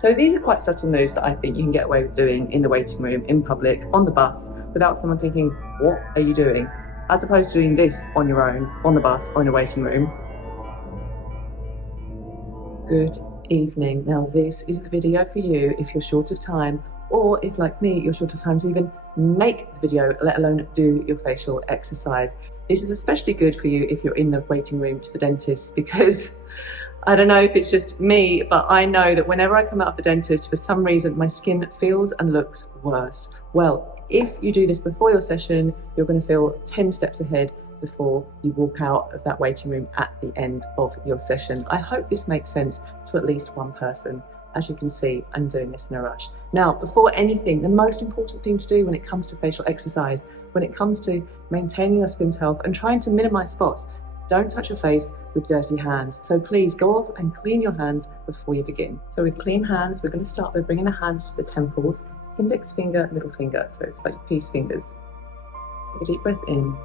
So these are quite subtle moves that I think you can get away with doing in the waiting room, in public, on the bus, without someone thinking, what are you doing? As opposed to doing this on your own, on the bus or in a waiting room. Good evening. Now this is the video for you if you're short of time, or if like me, you're short of time to even make the video, let alone do your facial exercise. This is especially good for you if you're in the waiting room to the dentist, because I don't know if it's just me, but I know that whenever I come out of the dentist, for some reason, my skin feels and looks worse. Well, if you do this before your session, you're going to feel 10 steps ahead before you walk out of that waiting room at the end of your session. I hope this makes sense to at least one person. As you can see, I'm doing this in a rush. Now, before anything, the most important thing to do when it comes to facial exercise, when it comes to maintaining your skin's health and trying to minimize spots, don't touch your face with dirty hands. So please go off and clean your hands before you begin. So with clean hands, we're going to start by bringing the hands to the temples, index finger, middle finger. So it's like peace fingers. Take a deep breath in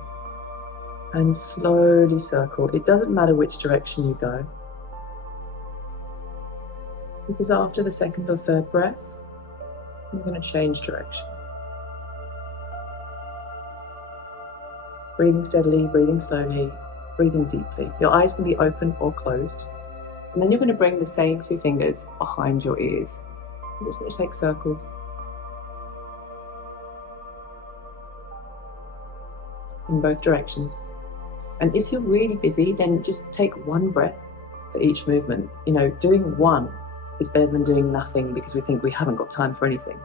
and slowly circle. It doesn't matter which direction you go, because after the second or third breath, you're going to change direction. Breathing steadily, breathing slowly, breathing deeply. Your eyes can be open or closed. And then you're going to bring the same two fingers behind your ears. You're just going to take circles in both directions. And if you're really busy, then just take one breath for each movement. You know, doing one is better than doing nothing because we think we haven't got time for anything.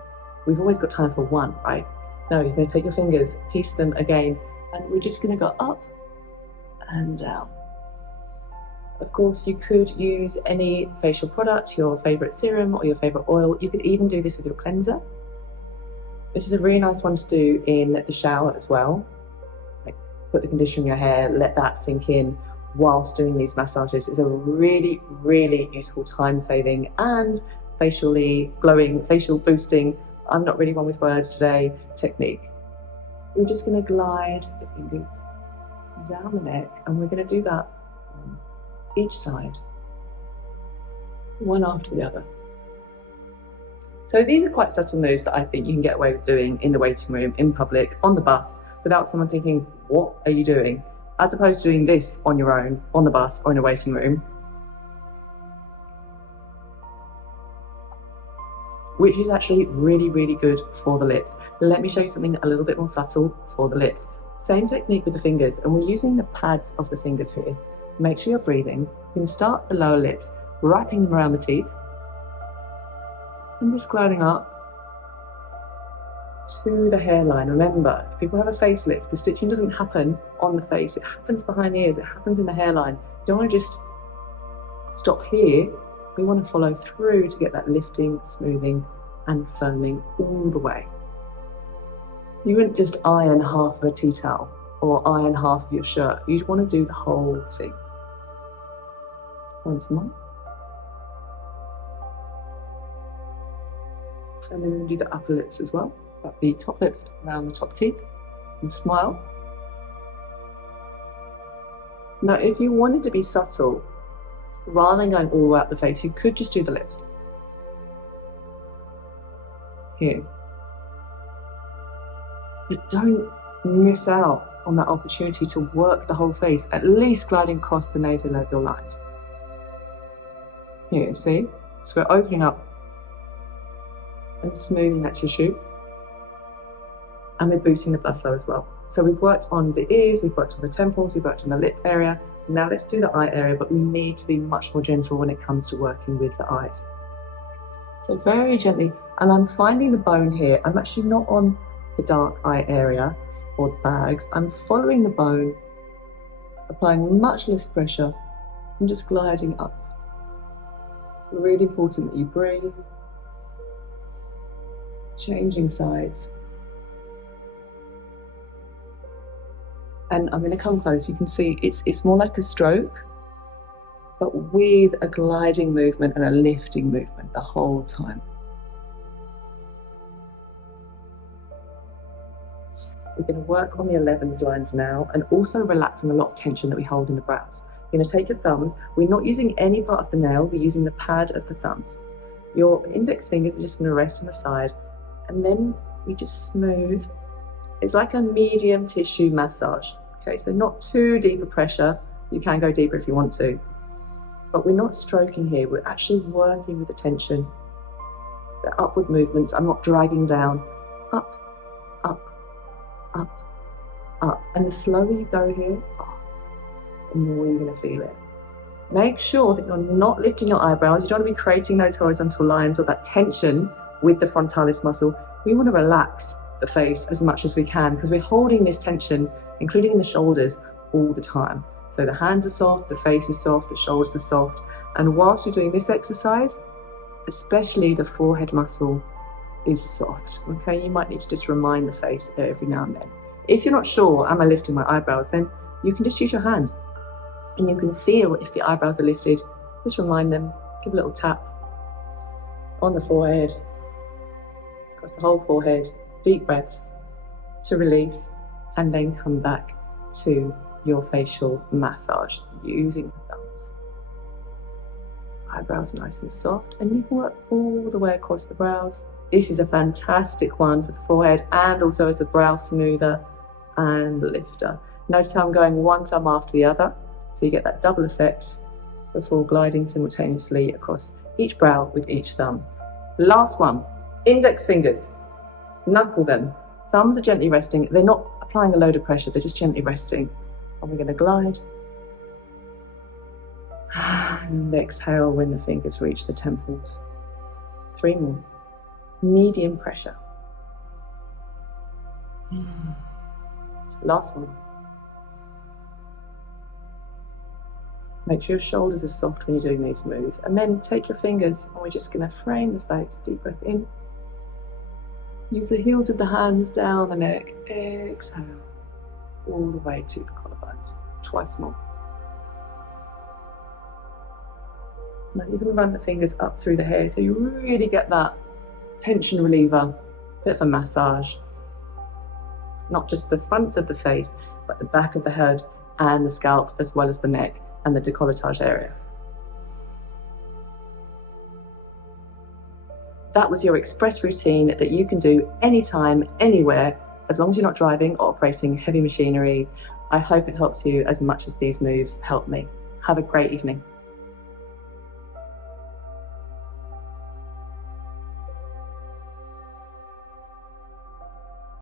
We've always got time for one, right? No, you're going to take your fingers, piece them again, and we're just going to go up and down. Of course, you could use any facial product, your favorite serum or your favorite oil. You could even do this with your cleanser. This is a really nice one to do in the shower as well. Like, put the conditioner in your hair, let that sink in whilst doing these massages. Is a really, really useful time-saving and facially glowing, facial boosting, I'm not really one with words today, technique. We're just going to glide the fingers down the neck, and we're going to do that on each side, one after the other. So these are quite subtle moves that I think you can get away with doing in the waiting room, in public, on the bus, without someone thinking, what are you doing? As opposed to doing this on your own, on the bus or in a waiting room, which is actually really, really good for the lips. Let me show you something a little bit more subtle for the lips. Same technique with the fingers, and we're using the pads of the fingers here. Make sure you're breathing. You're going to start the lower lips, wrapping them around the teeth, and just gliding up to the hairline. Remember, if people have a facelift, the stitching doesn't happen on the face, it happens behind the ears, it happens in the hairline. You don't want to just stop here. We want to follow through to get that lifting, smoothing, and firming all the way. You wouldn't just iron half of a tea towel or iron half of your shirt. You'd want to do the whole thing. Once more. And then we'll do the upper lips as well. Wrap the top lips around the top teeth and smile. Now, if you wanted to be subtle, rather than going all the way up the face, you could just do the lips. Here. But don't miss out on that opportunity to work the whole face, at least gliding across the nasolabial line. Here, see? So we're opening up and smoothing that tissue. And we're boosting the blood flow as well. So we've worked on the ears, we've worked on the temples, we've worked on the lip area. Now let's do the eye area, but we need to be much more gentle when it comes to working with the eyes. So very gently, and I'm finding the bone here. I'm actually not on the dark eye area or the bags. I'm following the bone, applying much less pressure, and just gliding up. Really important that you breathe, changing sides. And I'm going to come close. You can see it's more like a stroke, but with a gliding movement and a lifting movement the whole time. We're going to work on the 11s lines now, and also relaxing a lot of tension that we hold in the brows. You're going to take your thumbs. We're not using any part of the nail, we're using the pad of the thumbs. Your index fingers are just going to rest on the side, and then we just smooth. It's like a medium tissue massage. Okay, so not too deep a pressure. You can go deeper if you want to, but we're not stroking here. We're actually working with the tension. The upward movements, I'm not dragging down. Up, up, up, up. And the slower you go here, the more you're going to feel it. Make sure that you're not lifting your eyebrows. You don't want to be creating those horizontal lines or that tension with the frontalis muscle. We want to relax the face as much as we can because we're holding this tension, including in the shoulders, all the time. So the hands are soft, the face is soft, the shoulders are soft. And whilst you're doing this exercise, especially the forehead muscle is soft. Okay, you might need to just remind the face every now and then. If you're not sure, am I lifting my eyebrows, then you can just use your hand and you can feel if the eyebrows are lifted. Just remind them, give a little tap on the forehead, across the whole forehead, deep breaths to release, and then come back to your facial massage using the thumbs. Eyebrows nice and soft, and you can work all the way across the brows. This is a fantastic one for the forehead and also as a brow smoother and lifter. Notice how I'm going one thumb after the other, so you get that double effect before gliding simultaneously across each brow with each thumb. Last one, index fingers. Knuckle them. Thumbs are gently resting. They're not applying a load of pressure, they're just gently resting. And we're going to glide. And exhale when the fingers reach the temples. 3 more. Medium pressure. Last one. Make sure your shoulders are soft when you're doing these moves. And then take your fingers and we're just going to frame the face. Deep breath in. Use the heels of the hands down the neck. Exhale. All the way to the collarbones. Twice more. Now you can run the fingers up through the hair so you really get that tension reliever, bit of a massage. Not just the fronts of the face, but the back of the head and the scalp, as well as the neck and the décolletage area. That was your express routine that you can do anytime, anywhere, as long as you're not driving or operating heavy machinery. I hope it helps you as much as these moves help me. Have a great evening.